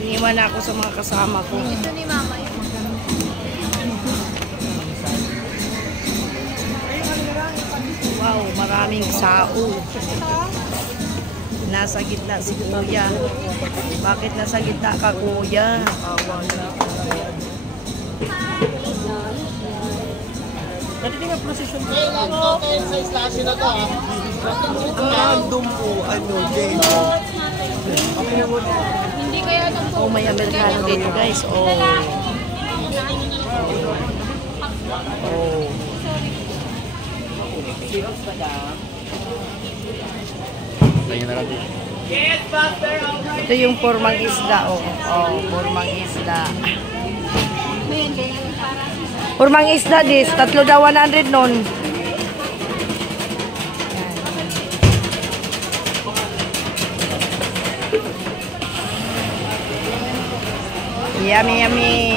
Iniwan ako sa mga kasama ko. Ito ni Mama yun. Wow, maraming sao. Nasa gitna si Kuya. Bakit nasa gitna ka, Kuya? Pwede nga procession ko. Sa station na to ha. Random po, Jane. Hindi kaya nang Oh, may Amerikano dito, guys. Oh. Oh. Ito yung pormang isda, oh. Oh, pormang isda. Pormang isda, dis. 3 daw 100 nun. Yummy, yummy.